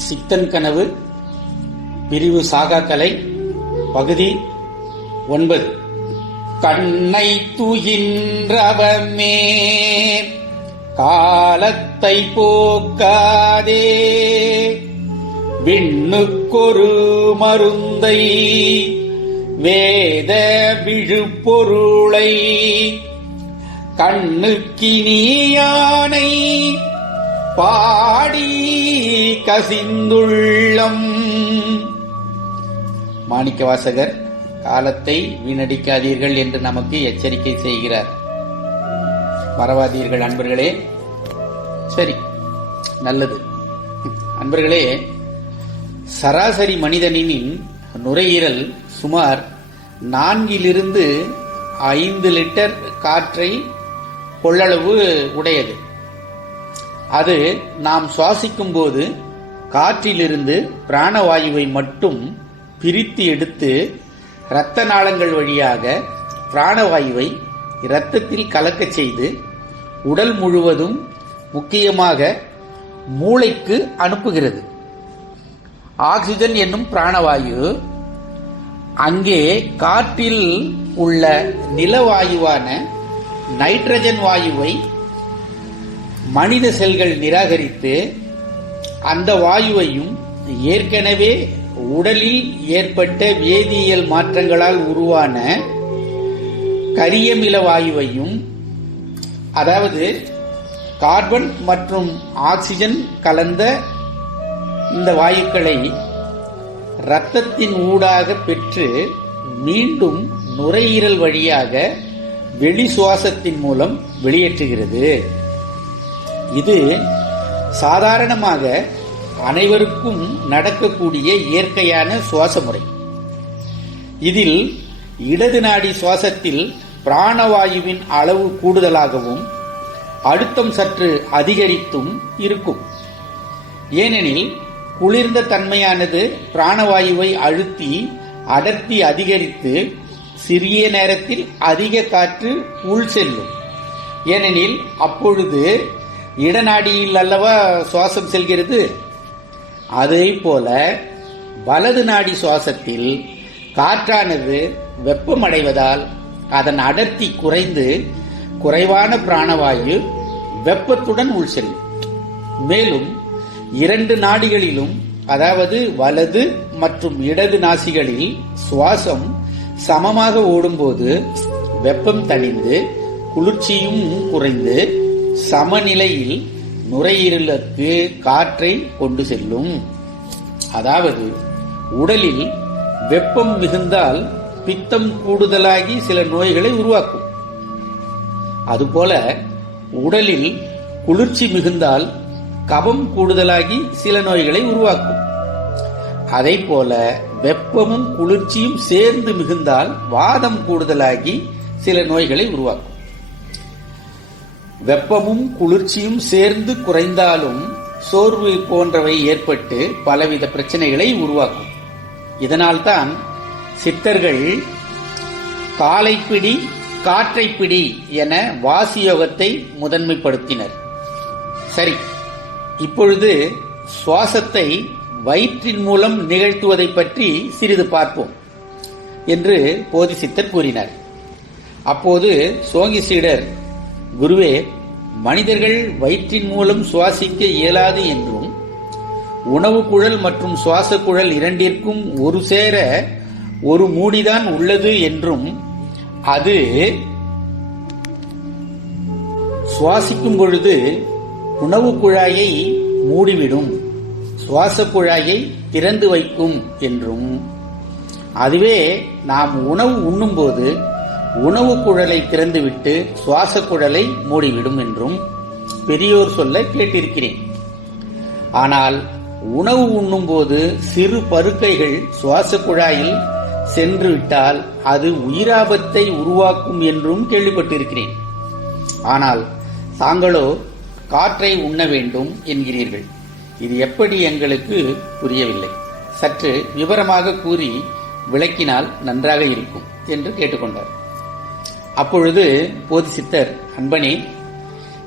சித்தன் கனவு பிரிவு சாகாக்கலை பகுதி 9. கண்ணை துயின்றவமே காலத்தை போக்காதே, விண்ணுக்கொரு மருந்தை வேத விழுப்பொருளை கண்ணுக்கினியானை பாடி கசிந்துள்ளம். மாணிக்கவாசகர் காலத்தை வீணடிக்காதீர்கள் என்று நமக்கு எச்சரிக்கை செய்கிறார். மறவாதீர்கள் அன்பர்களே. சரி, நல்லது அன்பர்களே. சராசரி மனிதனின் நுரையீரல் சுமார் 4 to 5 லிட்டர் காற்றை கொள்ளளவு உடையது. அது நாம் சுவாசிக்கும் போது காற்றிலிருந்து பிராணவாயுவை மட்டும் பிரித்து எடுத்து இரத்த நாளங்கள் வழியாக பிராணவாயுவை இரத்தத்தில் கலக்கச் செய்து உடல் முழுவதும் முக்கியமாக மூளைக்கு அனுப்புகிறது. ஆக்சிஜன் என்னும் பிராணவாயு அங்கே காற்றில் உள்ள நிலவாயுவான நைட்ரஜன் வாயுவை மனித செல்கள் நிராகரித்து அந்த வாயுவையும் ஏற்கனவே உடலில் ஏற்பட்ட வேதியியல் மாற்றங்களால் உருவான கரியமில வாயுவையும், அதாவது கார்பன் மற்றும் ஆக்சிஜன் கலந்த இந்த வாயுக்களை இரத்தத்தின் ஊடாக பெற்று மீண்டும் நுரையீரல் வழியாக வெளி சுவாசத்தின் மூலம் வெளியேற்றுகிறது. இது சாதாரணமாக அனைவருக்கும் நடக்கக்கூடிய இயற்கையான சுவாச முறை. இதில் இடது நாடி சுவாசத்தில் பிராணவாயுவின் அளவு கூடுதலாகவும் அழுத்தம் சற்று அதிகரித்தும் இருக்கும். ஏனெனில் குளிர்ந்த தன்மையானது பிராணவாயுவை அழுத்தி அடர்த்தி அதிகரித்து சிறிய நேரத்தில் அதிக காற்று உள் செல்லும். ஏனெனில் அப்பொழுது இடநாடியில் அல்லவா சுவாசம் செல்கிறது. அதே போல வலது நாடி சுவாசத்தில் காற்றானது வெப்பமடைவதால் அதன் அடர்த்தி குறைந்து குறைவான பிராணவாயு வெப்பத்துடன் உள் செல்லும். மேலும் 2 நாடிகளிலும், அதாவது வலது மற்றும் இடது நாசிகளில் சுவாசம் சமமாக ஓடும்போது வெப்பம் தணிந்து குளிர்ச்சியும் குறைந்து சமநிலையில் நுரையீரலுக்கு காற்றை கொண்டு செல்லும். அதாவது உடலில் வெப்பம் மிகுந்தால் பித்தம் கூடுதலாகி சில நோய்களை உருவாக்கும். அதுபோல உடலில் குளிர்ச்சி மிகுந்தால் கபம் கூடுதலாகி சில நோய்களை உருவாக்கும். அதை போல வெப்பமும் குளிர்ச்சியும் சேர்ந்து மிகுந்தால் வாதம் கூடுதலாகி சில நோய்களை உருவாக்கும். வெப்பமும் குளிர்ச்சியும் சேர்ந்து குறைந்தாலும் சோர்வு போன்றவை ஏற்பட்டு பலவித பிரச்சனைகளை உருவாக்கும். இதனால்தான் சித்தர்கள் காலைப்பிடி காற்றைப்பிடி என வாசியோகத்தை முதன்மைப்படுத்தினர். சரி, இப்பொழுது சுவாசத்தை வயிற்றின் மூலம் நிகழ்த்துவதை பற்றி சிறிது பார்ப்போம் என்று போதிசித்தர் கூறினார். அப்போது சோங்கி சீடர், குருவே, மனிதர்கள் வயிற்றின் மூலம் சுவாசிக்க இயலாது என்றும் உணவு குழல் மற்றும் சுவாச குழல் இரண்டிற்கும் ஒரு சேர ஒரு மூடிதான் உள்ளது என்றும் அது சுவாசிக்கும் பொழுது உணவு குழாயை மூடிவிடும், சுவாச குழாயை திறந்து வைக்கும் என்றும், அதுவே நாம் உணவு உண்ணும்போது உணவு குழலை திறந்துவிட்டு சுவாச குழலை மூடிவிடும் என்றும் பெரியோர் சொல்ல கேட்டிருக்கிறேன். ஆனால் உணவு உண்ணும் போது சிறு பருக்கைகள் சுவாச குழாயில் சென்று விட்டால் அது உயிராபத்தை உருவாக்கும் என்றும் கேள்விப்பட்டிருக்கிறேன். ஆனால் தாங்களோ காற்றை உண்ண வேண்டும் என்கிறீர்கள். இது எப்படி எங்களுக்கு புரியவில்லை. சற்று விவரமாக கூறி விளக்கினால் நன்றாக இருக்கும் என்று கேட்டுக்கொண்டார். அப்பொழுது போதிசித்தர், அன்பனே,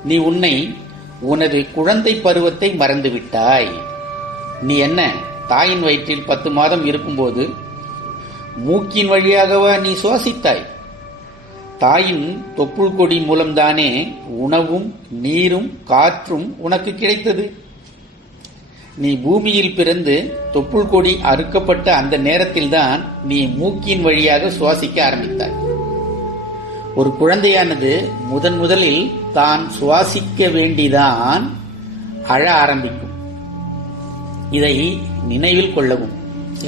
நீ உன்னை உனது குழந்தை பருவத்தை மறந்துவிட்டாய். நீ என்ன தாயின் வயிற்றில் 10 மாதம் இருக்கும்போது மூக்கின் வழியாகவா நீ சுவாசித்தாய்? தாயின் தொப்புள் கொடி மூலம்தானே உணவும் நீரும் காற்றும் உனக்கு கிடைத்தது. நீ பூமியில் பிறந்து தொப்புள் கொடி அறுக்கப்பட்ட அந்த நேரத்தில்தான் நீ மூக்கின் வழியாக சுவாசிக்க ஆரம்பித்தாய். ஒரு குழந்தையானது முதலில் தான் சுவாசிக்க வேண்டிதான் அழ ஆரம்பிக்கும். இதை நினைவில் கொள்ளவும்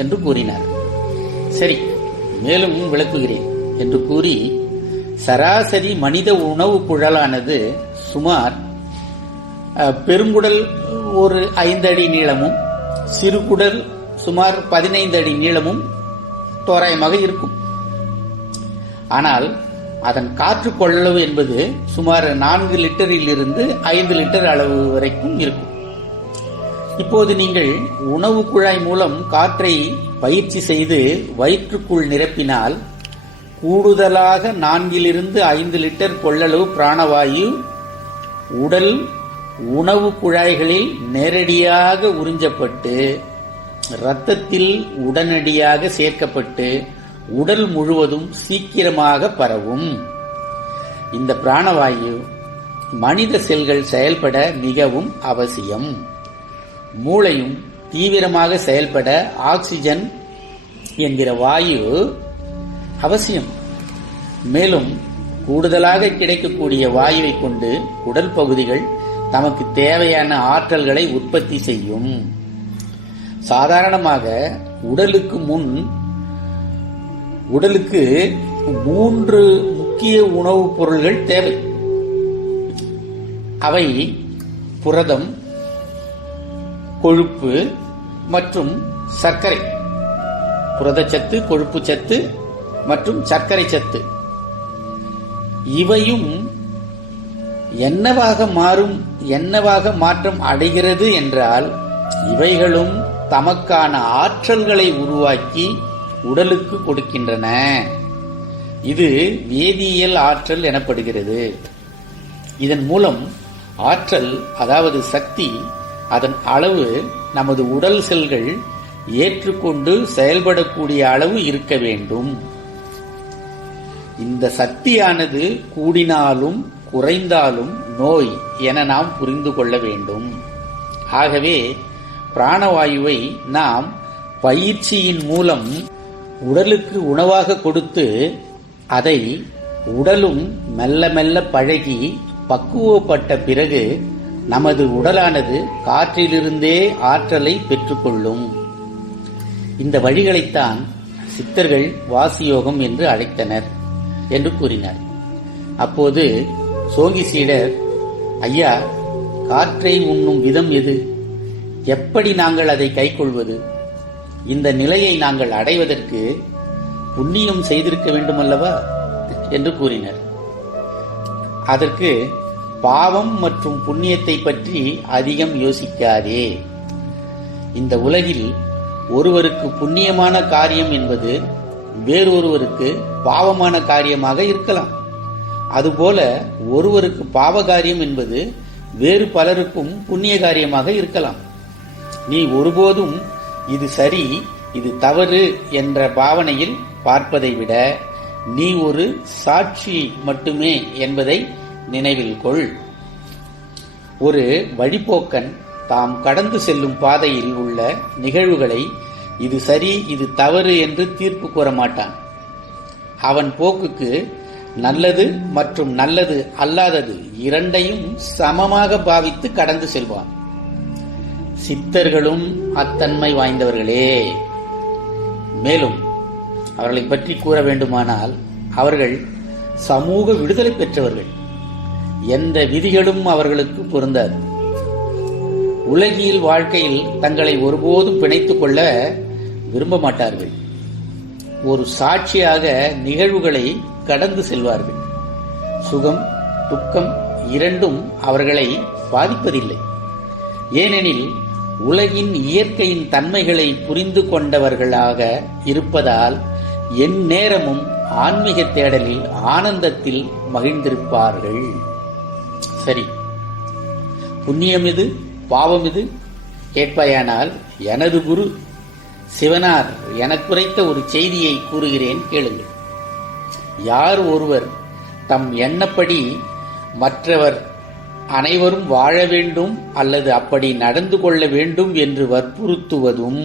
என்று கூறினார். சரி, மேலும் விளக்குகிறேன் என்று கூறி, சராசரி மனித உணவு குழலானது சுமார் பெருங்குடல் ஒரு 5 அடி நீளமும் சிறுகுடல் சுமார் 15 அடி நீளமும் தோராயமாக இருக்கும். ஆனால் அதன் காற்று கொள்ளளவு என்பது சுமார் 4 லிட்டரில் இருந்து 5 லிட்டர் அளவு வரைக்கும் இருக்கும். இப்போது நீங்கள் உணவு குழாய் மூலம் காற்றை பயிற்சி செய்து வயிற்றுக்குள் நிரப்பினால் கூடுதலாக 4 லிருந்து 5 லிட்டர் கொள்ளளவு பிராணவாயு உடல் உணவு குழாய்களில் நேரடியாக உறிஞ்சப்பட்டு இரத்தத்தில் உடனடியாக சேர்க்கப்பட்டு உடல் முழுவதும் சீக்கிரமாக பரவும். இந்த பிராணவாயு மனித செல்கள் செயல்பட மிகவும் அவசியம். மூளையும் தீவிரமாக செயல்பட ஆக்சிஜன் என்கிற வாயு அவசியம். மேலும் கூடுதலாக கிடைக்கக்கூடிய வாயுவை கொண்டு உடல் பகுதிகள் தமக்கு தேவையான ஆற்றல்களை உற்பத்தி செய்யும். சாதாரணமாக உடலுக்கு 3 முக்கிய உணவுப் பொருள்கள் தேவை. அவை புரதம், கொழுப்பு மற்றும் சர்க்கரை. புரதச்சத்து, கொழுப்பு சத்து மற்றும் சர்க்கரை சத்து இவையும் என்னவாக மாற்றம் அடைகிறது என்றால் இவைகளும் தமக்கான ஆற்றல்களை உருவாக்கி உடலுக்கு கொடுக்கின்றன. இது வேதியியல் ஆற்றல் எனப்படுகிறது. இதன் மூலம் ஆற்றல், அதாவது சக்தி, அதன் அளவு நமது உடல் செல்கள் ஏற்றுக்கொண்டு செயல்படக்கூடிய அளவு இருக்க வேண்டும். இந்த சக்தியானது கூடினாலும் குறைந்தாலும் நோய் என நாம் புரிந்து கொள்ள வேண்டும். ஆகவே பிராணவாயுவை நாம் பயிற்சியின் மூலம் உடலுக்கு உணவாக கொடுத்து அதை உடலும் மெல்ல மெல்ல பழகி பக்குவப்பட்ட பிறகு நமது உடலானது காற்றிலிருந்தே ஆற்றலை பெற்றுக்கொள்ளும். இந்த வழிகளைத்தான் சித்தர்கள் வாசியோகம் என்று அழைத்தனர் என்று கூறினார். அப்போது சோங்கி சீடர், ஐயா, காற்றை உண்ணும் விதம் எது? எப்படி நாங்கள் அதை கைக்கொள்வது? இந்த நிலையை நாங்கள் அடைவதற்கு புண்ணியம் செய்திருக்க வேண்டுமல்லவா என்று கூறினர். அதற்கு பாவம் மற்றும் புண்ணியத்தை பற்றி அதிகம் யோசிக்காதே. இந்த உலகில் ஒருவருக்கு புண்ணியமான காரியம் என்பது வேறொருவருக்கு பாவமான காரியமாக இருக்கலாம். அதுபோல ஒருவருக்கு பாவ காரியம் என்பது வேறு பலருக்கும் புண்ணிய காரியமாக இருக்கலாம். நீ ஒருபோதும் இது சரி இது தவறு என்ற பாவனையில் பார்ப்பதை விட நீ ஒரு சாட்சி மட்டுமே என்பதை நினைவில் கொள். ஒரு வழிபோக்கன் தாம் கடந்து செல்லும் பாதையில் உள்ள நிகழ்வுகளை இது சரி இது தவறு என்று தீர்ப்பு கூற மாட்டான். அவன் போக்குக்கு நல்லது மற்றும் நல்லது அல்லாதது இரண்டையும் சமமாக பாவித்து கடந்து செல்வான். சித்தர்களும் அத்தன்மை வாய்ந்தவர்களே. மேலும் அவர்களை பற்றி கூற வேண்டுமானால் அவர்கள் சமூக விடுதலை பெற்றவர்கள். எந்த விதிகளும் அவர்களுக்கு பொருந்தாது. உலகியல் வாழ்க்கையில் தங்களை ஒருபோதும் பிணைத்துக் கொள்ள விரும்ப மாட்டார்கள். ஒரு சாட்சியாக நிகழ்வுகளை கடந்து செல்வார்கள். சுகம் துக்கம் இரண்டும் அவர்களை பாதிப்பதில்லை. ஏனெனில் உலகின் இயற்கையின் தன்மைகளை புரிந்து கொண்டவர்களாக இருப்பதால் எந்நேரமும் ஆன்மீக தேடலில் ஆனந்தத்தில் மகிழ்ந்திருப்பார்கள். சரி, புண்ணியம் எது, பாவம் எது கேட்பாயானால் எனது குரு சிவனார் எனக்குரைத்த ஒரு செய்தியை கூறுகிறேன் கேளுங்கள். யார் ஒருவர் தம் எண்ணப்படி மற்றவர் அனைவரும் வாழ வேண்டும் அல்லது அப்படி நடந்து கொள்ள வேண்டும் என்று வற்புறுத்துவதும்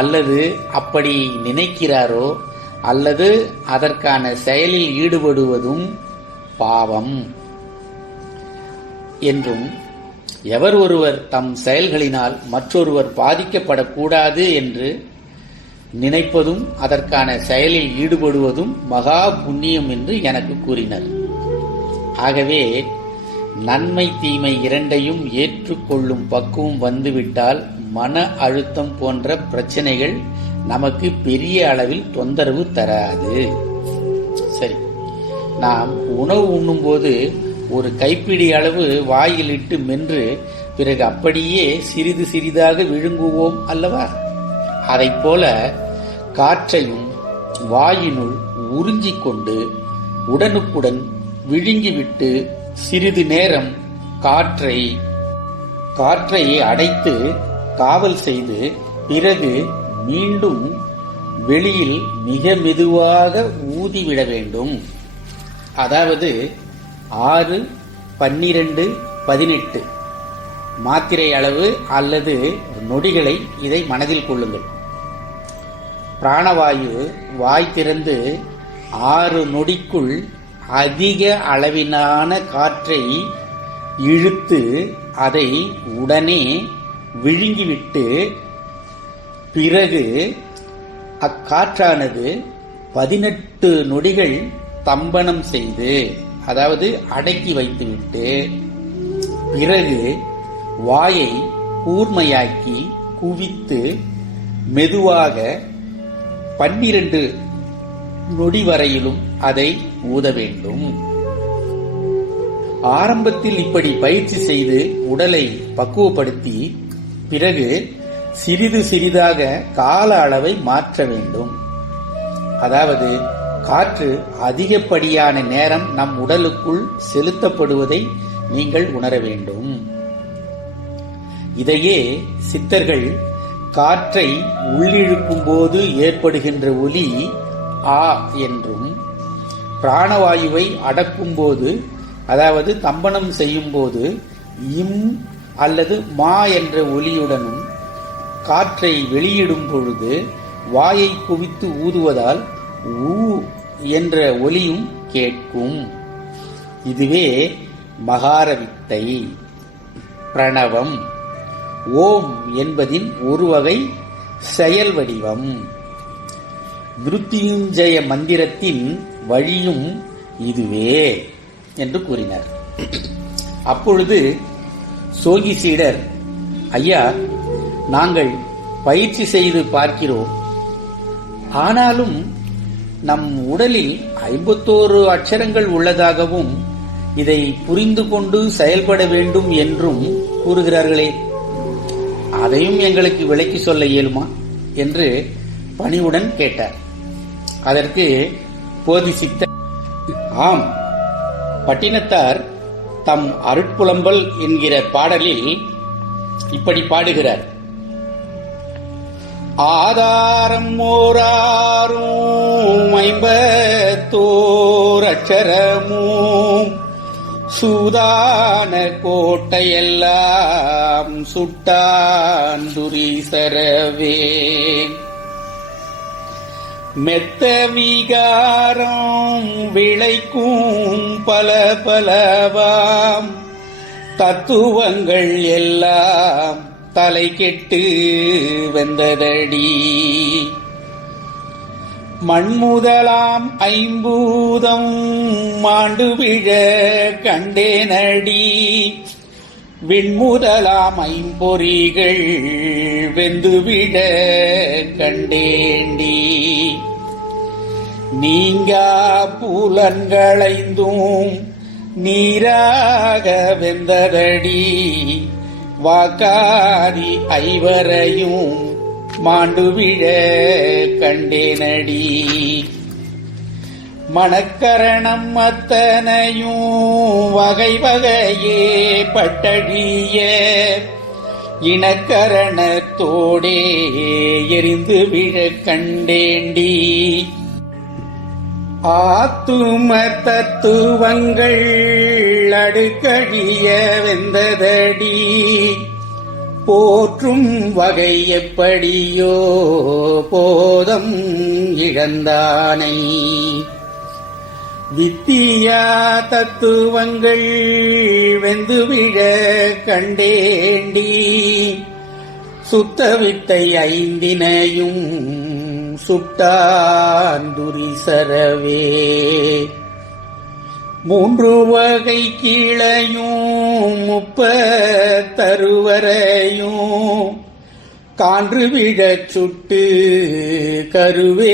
அல்லது அப்படி நினைக்கிறாரோ அல்லது அதற்கான செயலில் ஈடுபடுவதும் பாவம் என்றும், எவர் ஒருவர் தம் செயல்களினால் மற்றொருவர் பாதிக்கப்படக்கூடாது என்று நினைப்பதும் அதற்கான செயலில் ஈடுபடுவதும் மகா புண்ணியம் என்று எனக்கு கூறினர். ஆகவே நன்மை தீமை இரண்டையும் ஏற்றுக்கொள்ளும் பக்குவம் வந்துவிட்டால் மன அழுத்தம் போன்ற பிரச்சனைகள் நமக்கு பெரிய அளவில் தொந்தரவு தராது. சரி, நாம் உணவு உண்ணும்போது ஒரு கைப்பிடி அளவு வாயிலிட்டு மென்று பிறகு அப்படியே சிறிது சிறிதாக விழுங்குவோம் அல்லவா? அதைப் போல காற்றையும் வாயினுள் உறிஞ்சிக் கொண்டு உடனுக்குடன் விழுங்கிவிட்டு சிறிது நேரம் காற்றை அடைத்து காவல் செய்து பிறகு மீண்டும் வெளியில் மிக மெதுவாக ஊதிவிட வேண்டும். அதாவது 6, 12, 18 மாத்திரை அளவு அல்லது நொடிகளை இதை மனதில் கொள்ளுங்கள். பிராணவாயு வாய் திறந்து 6 நொடிக்குள் அதிக அளவிலான காற்றை இழுத்து அதை உடனே விழுங்கிவிட்டு பிறகு அக்காற்றானது 18 நொடிகள் தம்பனம் செய்து, அதாவது அடக்கி வைத்துவிட்டு பிறகு வாயை கூர்மையாக்கி குவித்து மெதுவாக 12 நொடி வரையிலும் அதை ஊத வேண்டும். ஆரம்பத்தில் இப்படி பயிற்சி செய்து உடலை பக்குவப்படுத்தி பிறகு சிறிது சிறிதாக கால அளவை மாற்ற வேண்டும். அதாவது காற்று அதிகப்படியான நேரம் நம் உடலுக்குள் செலுத்தப்படுவதை நீங்கள் உணர வேண்டும். இதையே சித்தர்கள் காற்றை உள்ளிழுக்கும் போது ஏற்படுகின்ற ஒலி ஆ என்றும், பிராணவாயுவை அடக்கும் போது, அதாவது தம்பனம் செய்யும் போது இம் அல்லது மா என்ற ஒலியுடனும், காற்றை வெளியிடும் பொழுது வாயை குவித்து ஊதுவதால் ஊ என்ற ஒலியும் கேட்கும். இதுவே மகாரவித்தை. பிரணவம் ஓம் என்பதின் ஒரு வகை செயல் வடிவம். மிருத்யுஞ்சய மந்திரத்தின் வழியும் இதுவே என்று கூறினார். அப்பொழுது சோகி சீடர், ஐயா, நாங்கள் பயிற்சி செய்து பார்க்கிறோம், ஆனாலும் நம் உடலில் 51 அட்சரங்கள் உள்ளதாகவும் இதை புரிந்து கொண்டு செயல்பட வேண்டும் என்றும் கூறுகிறார்களே, அதையும் எங்களுக்கு விளக்கி சொல்ல இயலுமா என்று பணிவுடன் கேட்டார். அதற்கு போதிசித்தர், ஆம், பட்டினத்தார் தம் அருட்புலம்பல் என்கிற பாடலில் இப்படி பாடுகிறார். ஆதாரம் ஓராரும் 51 அட்சரமும் சூதான கோட்டையெல்லாம் சுட்டாந்துரீசரவே மெத்த விகாரம் விளைக்கும் பல பலவாம் தத்துவங்கள் எல்லாம் தலை கெட்டு வெந்ததடி மண்முதலாம் 50 மாண்டு விழ கண்டேனடி விண்முதலாம் 5 வெந்து விட கண்டேண்டி நீங்கா புலன்களைந்தும் நீராக வெந்ததடி வாக்காதி 5 மாண்டுவிழ கண்டேனடி மணக்கரணம் அத்தனையும் வகை வகையே பட்டழிய இனக்கரணத்தோடே எரிந்து விழ கண்டேண்டி. ஆத்தும தத்துவங்கள் அடுக்கழிய வெந்ததடி, போற்றும் வகை எப்படியோ போதம் இழந்தானை. வித்தியா தத்துவங்கள் வெந்துவிழ கண்டேண்டி, சுத்த வித்தை ஐந்தினையும் சுட்டாந்துரிசரவே. மூன்று வகை கீழையும் முப்பத்தருவரையும் கான்று விழச் சுட்டு கருவேரறுத்தாண்டி.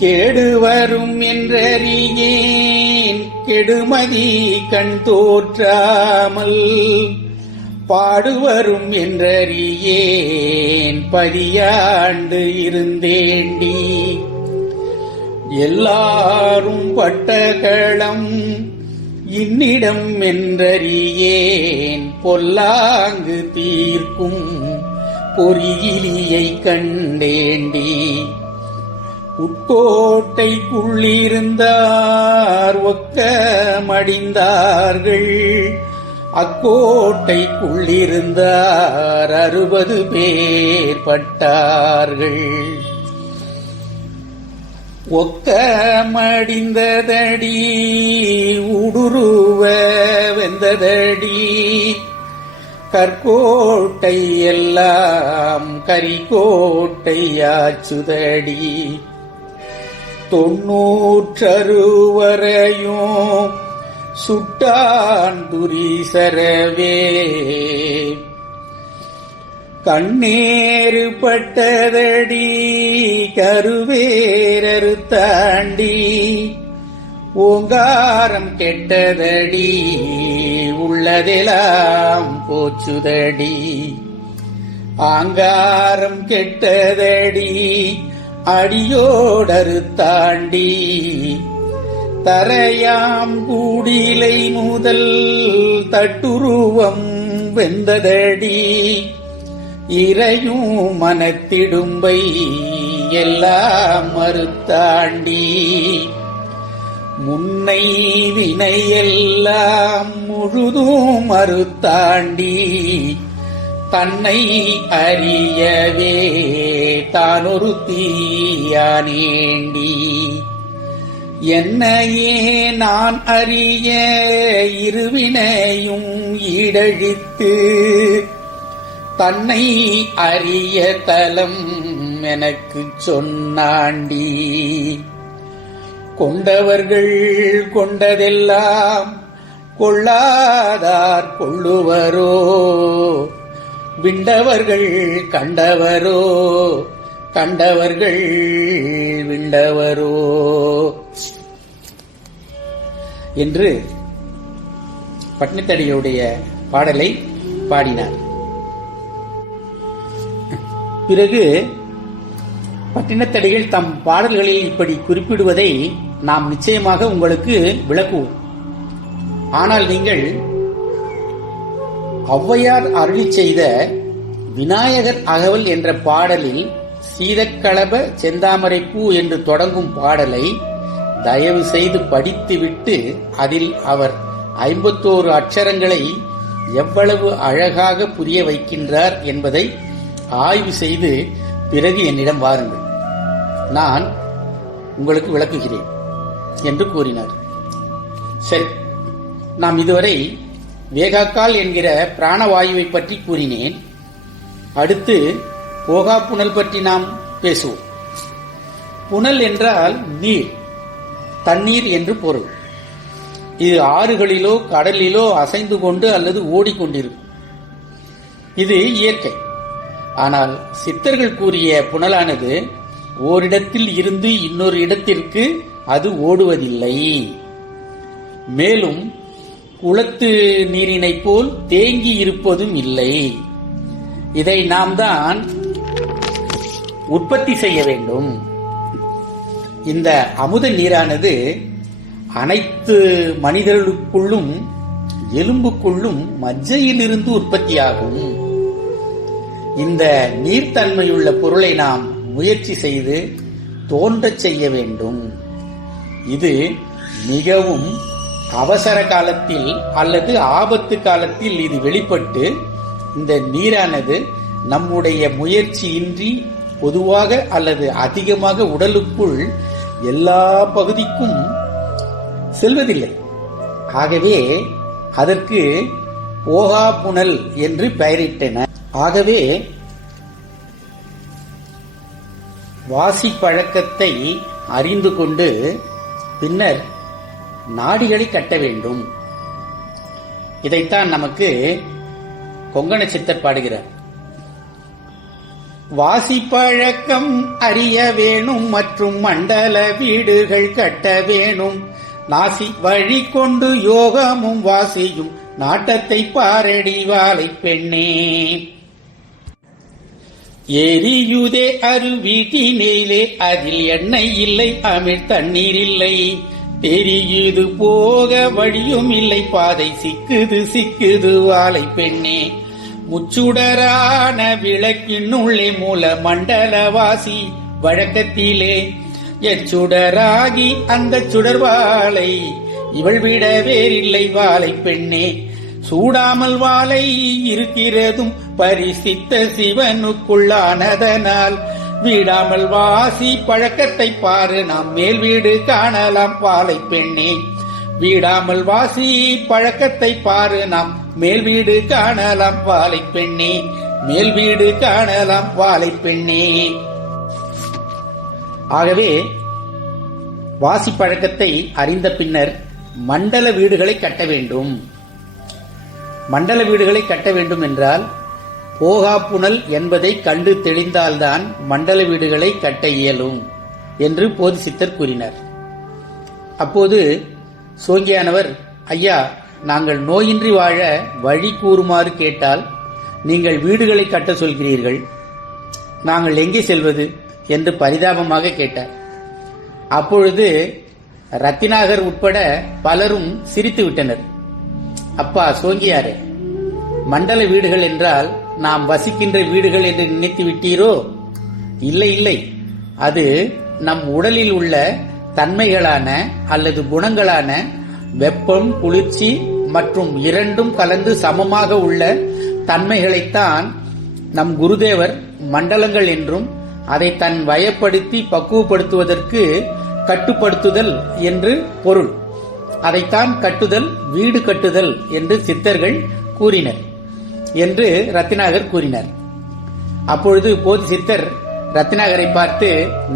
கேடு வரும் என்றறியேன் கெடுமதி கண் தோற்றாமல், பாடுவரும் என்றறியேன் பதியாண்டு இருந்தேண்டி. எல்லாரும் பட்டகளம் இன்னிடம் என்றறியேன் பொல்லாங்கு தீர்க்கும் பொறியிலியை கண்டேண்டி. உட்கோட்டைக்குள்ளிருந்தார் ஒக்க மடிந்தார்கள், அக்கோட்டைக்குள்ளிருந்தார் 60 பேர் பட்டார்கள். ஒக்க மடிந்ததடி ஊடுருவ வெந்ததடி, கற்கோட்டை எல்லாம் கரிகோட்டையாச்சுதடி. 90 சுட்டான் துரிசரவே. கண்ணேறு பட்டதடி கருவேரறுத்தாண்டி, ஓங்காரம் கெட்டதடி உள்ளதெல்லாம் போச்சுதடி. ஆங்காரம் கெட்டதடி அடியோடறுத்தாண்டி, தரையாம் கூடிலை முதல் தட்டுருவம் வெந்ததடி. இறையும் மனத்திடும்பை எல்லாம் மறுத்தாண்டி, முன்னை வினையெல்லாம் முழுதும் மறுத்தாண்டி. தன்னை அறியவே தானொரு தீயானேண்டி, என்னையே நான் அறிய இருவினையும் ஈடழித்து, தன்னை அறிய தலம் எனக்குச் சொன்னாண்டி. கொண்டவர்கள் கொண்டதெல்லாம் கொள்ளாதார் கொள்ளுவரோ, விண்டவர்கள் கண்டவரோ கண்டவர்கள் விண்டவரோ என்று பட்டினத்தடிகளுடைய பாடலை பாடினார். பிறகு பட்டினத்தடிகள் தம் பாடல்களில் இப்படி குறிப்பிடுவதை நாம் நிச்சயமாக உங்களுக்கு விளக்குவோம். ஆனால் நீங்கள் ஔவையார் அருளிச் செய்த விநாயகர் அகவல் என்ற பாடலில் சீதக்களப செந்தாமரை பூ என்று தொடங்கும் பாடலை தயவு செய்து படித்துவிட்டு அதில் அவர் 51 அட்சரங்களை எவ்வளவு அழகாக புரிய வைக்கின்றார் என்பதை ஆய்வு செய்து பிறகு என்னிடம் வாருங்கள், நான் உங்களுக்கு விளக்குகிறேன் என்று கூறினார். சரி, நாம் இதுவரை வேகாக்கால் என்கிற பிராணவாயுவை பற்றி கூறினேன். அடுத்து போகா புனல் பற்றி நாம் பேசுவோம். புனல் என்றால் நீர், தண்ணீர் என்று பொருள். இது ஆறுகளிலோ கடலிலோ அசைந்து கொண்டு அல்லது ஓடிக்கொண்டிருக்கும். இது இயற்கை. ஆனால் சித்தர்கள் கூறிய புனலானது ஓரிடத்தில் இருந்து இன்னொரு இடத்திற்கு அது ஓடுவதில்லை. மேலும் குளத்து நீரினைப் போல் தேங்கி இருப்பதும் இல்லை. இதை நாம் தான் உற்பத்தி செய்ய வேண்டும். இந்த அமுத நீரானது அனைத்து மனிதர்களுக்குள்ளும் எலும்புக்குள்ளும் மஜ்ஜையிலிருந்து உற்பத்தியாகும். இந்த நீர்த்தன்மையுள்ள பொருளை நாம் முயற்சி செய்து தோன்றச் செய்ய வேண்டும். இது மிகவும் அவசர காலத்தில் அல்லது ஆபத்து காலத்தில் இது வெளிப்பட்டு இந்த நீரானது நம்முடைய முயற்சியின்றி பொதுவாக அல்லது அதிகமாக உடலுக்குள் எல்லா பகுதிக்கும் செல்வதில்லை. ஆகவே அதற்கு போகா புனல் என்று பெயரிட்டன. ஆகவே வாசி பழக்கத்தை அறிந்து கொண்டு பின்னர் நாடிகளை கட்ட வேண்டும். இதைத்தான் நமக்கு கொங்கண சித்தர் பாடுகிறார். வாசி பழக்கம் அறிய வேணும் மற்றும் மண்டல வீடுகள் கட்ட வேணும். நாசி வழி கொண்டு யோகமும் வாசியும் நாட்டத்தை பாரடி வாழை பெண்ணே. எரியுதே அருவீட்டினேலே அதில் எண்ணெய் இல்லை அமிழ் தண்ணீர் இல்லை. தெரியுது போக வழியும் இல்லை பாதை சிக்குது சிக்குது வாழை பெண்ணே. முச்சுடரான விளக்கினுள்ளே மூல மண்டலவாசி வழக்கத்திலே எச்சுடராகி அந்த சுடர்வாளை இவள் விட வேறில்லை வாழை பெண்ணே. சூடாமல் வாழை இருக்கிறதும் பரிசித்த சிவனுக்குள்ளானதனால் வீடாமல் வாசி பழக்கத்தை பாரு நாம் மேல் வீடு காணலாம் வாழை பெண்ணே. வீடாமல் வாசி பழக்கத்தை பாரு நாம் மேல் வீடு காணலாம் வாழை பெண்ணே. மேல் வீடு காணலாம் வாழை பெண்ணே. ஆகவே வாசி பழக்கத்தை அறிந்த பின்னர் மண்டல வீடுகளை கட்ட வேண்டும். மண்டல வீடுகளை கட்ட வேண்டும் என்றால் போகா புனல் என்பதை கண்டு தெளிந்தால்தான் மண்டல வீடுகளை கட்ட இயலும் என்று போதிசித்தர் கூறினார். அப்போது சோங்கியானவர், ஐயா, நாங்கள் நோயின்றி வாழ வழி கூறுமாறு கேட்டால் நீங்கள் வீடுகளை கட்ட சொல்கிறீர்கள், நாங்கள் எங்கே செல்வது என்று பரிதாபமாக கேட்டார். அப்பொழுது ரத்தினாகர் உட்பட பலரும் சிரித்து விட்டனர். அப்பா சோங்கியாரே, மண்டல வீடுகள் என்றால் நாம் வசிக்கின்ற வீடுகள் என்று நினைத்து விட்டீரோ? இல்லை இல்லை, அது நம் உடலில் உள்ள தன்மைகளான அல்லது குணங்களான வெப்பம், குளிர்ச்சி மற்றும் இரண்டும் கலந்து சமமாக உள்ள தன்மைகளைத்தான் நம் குருதேவர் மண்டலங்கள் என்றும் அதை தன் வயப்படுத்தி பக்குவப்படுத்துவதற்கு கட்டுப்படுத்துதல் என்று பொருள். அதைத்தான் கட்டுதல், வீடு கட்டுதல் என்று சித்தர்கள் கூறினர் என்று ரத்தினாகர் கூறினார். அப்பொழுது போதி சித்தர் ரத்தினாகரை பார்த்து,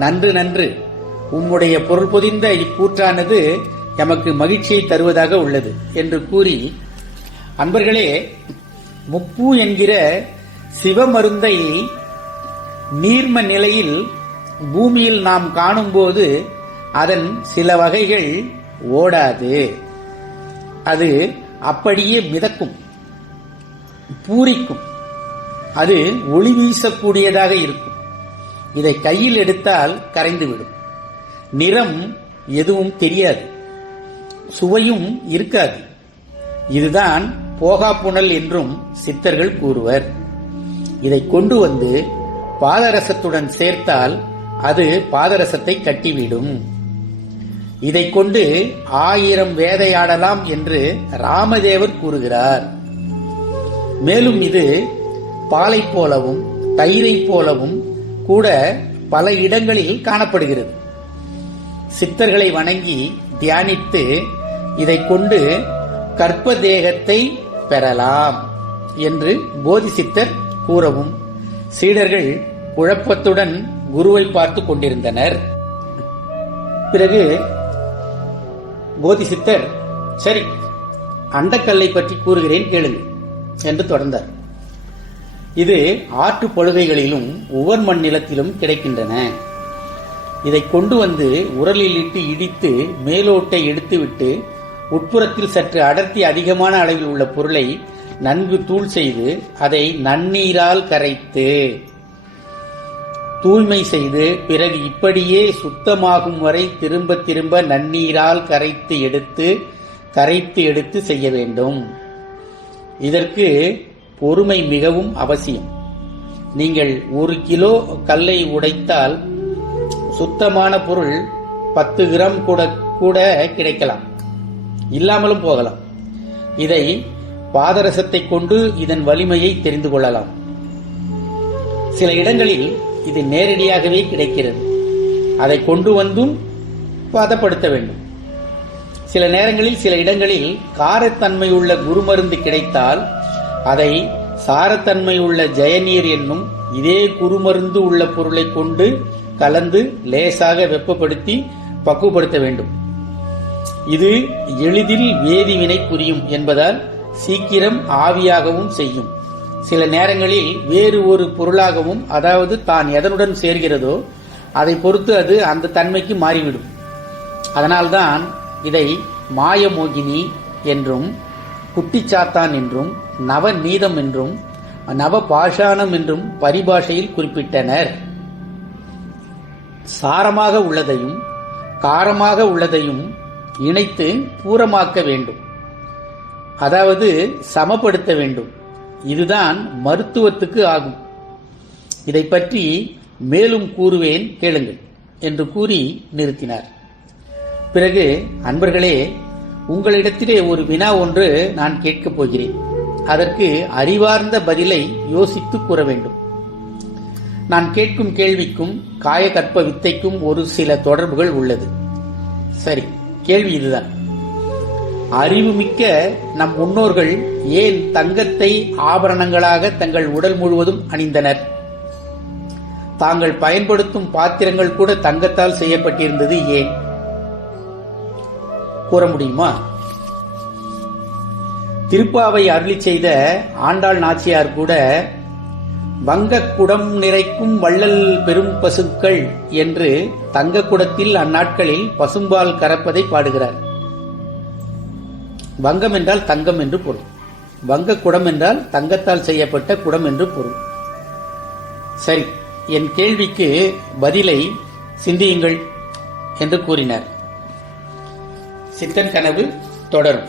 நன்று நன்று, உம்முடைய பொருள் பொதிந்த இக்கூற்றானது எமக்கு மகிழ்ச்சியை தருவதாக உள்ளது என்று கூறி, அன்பர்களே, முப்பு என்கிற சிவமருந்தை நீர்ம நிலையில் பூமியில் நாம் காணும்போது அதன் சில வகைகள் ஓடாது. அது அப்படியே மிதக்கும், பூரிக்கும். அது ஒளி வீசக்கூடியதாக இருக்கும். இதை கையில் எடுத்தால் கரைந்துவிடும். நிறம் எதுவும் தெரியாது, சுவையும் இருக்காது. இதுதான் போகா புனல் என்றும் சித்தர்கள் கூறுவர். இதை கொண்டு வந்து பாதரசத்துடன் சேர்த்தால் அது பாதரசத்தை கட்டிவிடும். இதை கொண்டு 1000 வேதையாடலாம் என்று ராமதேவர் கூறுகிறார். மேலும் இது பாலை போலவும் தயிரை போலவும் கூட பல இடங்களில் காணப்படுகிறது. சித்தர்களை வணங்கி தியானித்து இதை கொண்டு கற்ப தேகத்தை பெறலாம் என்று போதிசித்தர் கூறவும் சீடர்கள் குழப்பத்துடன் குருவை பார்த்து கொண்டிருந்தனர். பிறகு போதிசித்தர், சரி, அண்டக்கல்லை பற்றி கூறுகிறேன் கேளுங்கள் என்று தொடர்ந்தார். இது ஆற்று பழுகைகளிலும் உவர் மண் நிலத்திலும் கிடைக்கின்றன. இதை கொண்டு வந்து உரலில் இட்டு இடித்து மேலோட்டை எடுத்துவிட்டு உட்புறத்தில் சற்று அடர்த்தி அதிகமான அளவில் உள்ள பொருளை நன்கு தூள் செய்து அதை நன்னீரால் கரைத்து தூய்மை செய்து பிறகு இப்படியே சுத்தமாகும் வரை திரும்ப திரும்ப நன்னீரால் கரைத்து எடுத்து செய்ய வேண்டும். இதற்கு பொறுமை மிகவும் அவசியம். நீங்கள் 1 கிலோ கல்லை உடைத்தால் சுத்தமான பொருள் 10 கிராம் கூட கிடைக்கலாம், இல்லாமலும் போகலாம். இதை பாதரசத்தை கொண்டு இதன் வலிமையை தெரிந்து கொள்ளலாம். சில இடங்களில் இது நேரடியாகவே கிடைக்கிறது, அதை கொண்டு வந்தும் பதப்படுத்த வேண்டும். சில நேரங்களில் சில இடங்களில் காரத்தன்மை உள்ள குருமருந்து கிடைத்தால் அதை சாரத்தன்மை உள்ள ஜெயநீர் என்னும் இதே குருமருந்து உள்ள பொருளை கொண்டு கலந்து லேசாக வெப்பப்படுத்தி பக்குவப்படுத்த வேண்டும். இது எளிதில் வேதிவினை புரியும் என்பதால் சீக்கிரம் ஆவியாகவும் செய்யும். சில நேரங்களில் வேறு ஒரு பொருளாகவும், அதாவது தான் எதனுடன் சேர்கிறதோ அதை பொறுத்து அது அந்த தன்மைக்கு மாறிவிடும். அதனால்தான் இதை மாயமோகினி என்றும், குட்டிச்சாத்தான் என்றும், நவநீதம் என்றும், நவபாஷாணம் என்றும் பரிபாஷையில் குறிப்பிட்டனர். சாரமாக உள்ளதையும் காரமாக உள்ளதையும் இணைத்து பூரமாக்க வேண்டும், அதாவது சமப்படுத்த வேண்டும். இதுதான் மருத்துவத்துக்கு ஆகும். இதை பற்றி மேலும் கூறுவேன் கேளுங்கள் என்று கூறி நிறுத்தினார். பிறகு, அன்பர்களே, உங்களிடத்திலே ஒரு வினா ஒன்று நான் கேட்கப் போகிறேன். அதற்கு அறிவார்ந்த பதிலை யோசித்து கூற வேண்டும். நான் கேட்கும் கேள்விக்கும் காயகற்ப வித்தைக்கும் ஒரு சில தொடர்புகள் உள்ளது. சரி, கேள்வி இதுதான். அறிவுமிக்க நம் முன்னோர்கள் ஏன் தங்கத்தை ஆபரணங்களாக தங்கள் உடல் முழுவதும் அணிந்தனர்? தாங்கள் பயன்படுத்தும் பாத்திரங்கள் கூட தங்கத்தால் செய்யப்பட்டிருந்தது ஏன்? கூற முடியுமா? திருப்பாவை அருளி செய்த ஆண்டாள் நாச்சியார் கூட வங்கக் குடம் நிறைக்கும் வள்ளல் பெரும் பசுக்கள் என்று தங்க குடத்தில் அந்நாட்களில் பசும்பால் கறப்பதை பாடுகிறார். வங்கம் என்றால் தங்கம் என்று பொருள். வங்க குடம் என்றால் தங்கத்தால் செய்யப்பட்ட குடம் என்று பொருள். சரி, என் கேள்விக்கு பதிலை சிந்தியுங்கள் என்று கூறினார். சித்தன் கனவு தொடரும்.